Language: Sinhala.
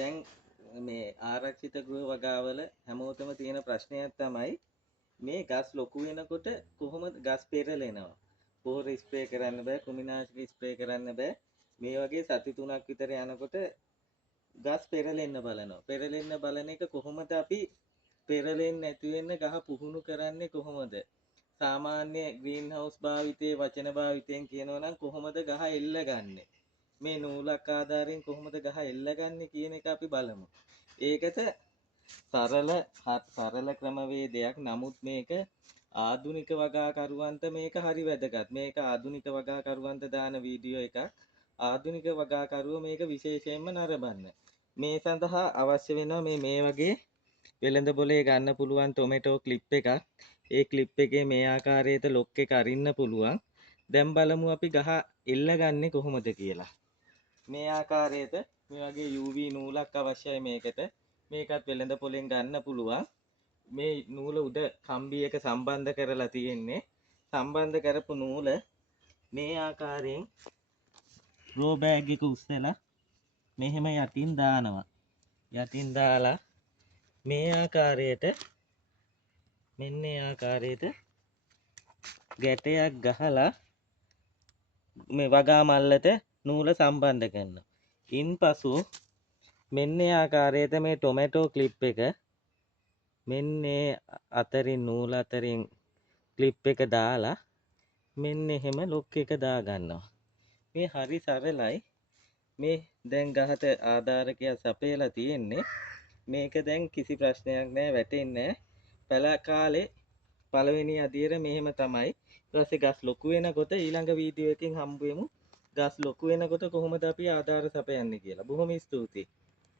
දැන් මේ ආරක්ෂිත ගෘහ වගාවල හැමෝටම තියෙන ප්‍රශ්නයක් තමයි මේ ගස් ලොකු වෙනකොට කොහොමද ගස් පෙරලෙනවා. පොහොර ස්ප්‍රේ කරන්න බෑ, කෘමිනාශක ස්ප්‍රේ කරන්න බෑ. මේ වගේ සති 3ක් විතර යනකොට ගස් පෙරලෙන්න බලනවා. පෙරලෙන්න බලන එක කොහොමද අපි පෙරලෙන්නේ නැති වෙන්න ගහ පුහුණු කරන්නේ කොහොමද? සාමාන්‍ය ග්‍රීන් හවුස් භාවිතයේ වචන භාවිතයෙන් කියනවා නම් කොහොමද ගහ එල්ලගන්නේ? මේ නූලක් ආධාරයෙන් කොහොමද ගහ එල්ලගන්නේ කියන එක අපි බලමු. ඒකට සරල ක්‍රමවේදයක්. නමුත් මේක ආධුනික වගාකරුවන්ට මේක හරි වැදගත්. මේක ආධුනික වගාකරුවන්ට දාන වීඩියෝ එකක්. ආධුනික වගාකරුවෝ මේක විශේෂයෙන්ම නරඹන්න. මේ සඳහා අවශ්‍ය වෙනවා මේ වගේ වෙළඳපොලේ ගන්න පුළුවන් ටොමැටෝ ක්ලිප් එකක්. ඒ ක්ලිප් එකේ මේ ආකාරයට ලොක් එක අරින්න පුළුවන්. දැන් බලමු අපි ගහ එල්ලගන්නේ කොහොමද කියලා. මේ ආකාරයට මේ වගේ UV නූලක් අවශ්‍යයි මේකට. මේකත් වෙළඳ පොලෙන් ගන්න පුළුවන්. මේ නූල උඩ කම්බි එක සම්බන්ධ කරලා තියෙන්නේ. සම්බන්ධ කරපු නූල මේ ආකාරයෙන් රෝ බෑග් එක උස්සලා මෙහෙම යටින් දානවා. යටින් දාලා මේ ආකාරයට මෙන්න මේ ආකාරයට ගැටයක් ගහලා මේ වගා මල්ලට නූල සම්බන්ධ කරනවා. ඉන්පසු මෙන්න මේ ආකාරයට මේ ටොමැටෝ ක්ලිප් එක මෙන්න අතරින් නූල අතරින් ක්ලිප් එක දාලා මෙන්න එහෙම ලොක් එක දා ගන්නවා. මේ හරි සරලයි. මේ දැන් ගහට ආධාරකයක් සපයලා තියෙන්නේ. මේක දැන් කිසි ප්‍රශ්නයක් නැහැ, වැටෙන්නේ නැහැ. පළ කාලේ පළවෙනි අදියර මෙහෙම තමයි. ඊට පස්සේ ගස් ලොකු වෙනකොට ඊළඟ වීඩියෝ එකකින් හම්බ වෙමු. ගස් ලොකු වෙනකොට කොහොමද අපි ආධාර සපයන්නේ කියලා. බොහොම ස්තුතියි.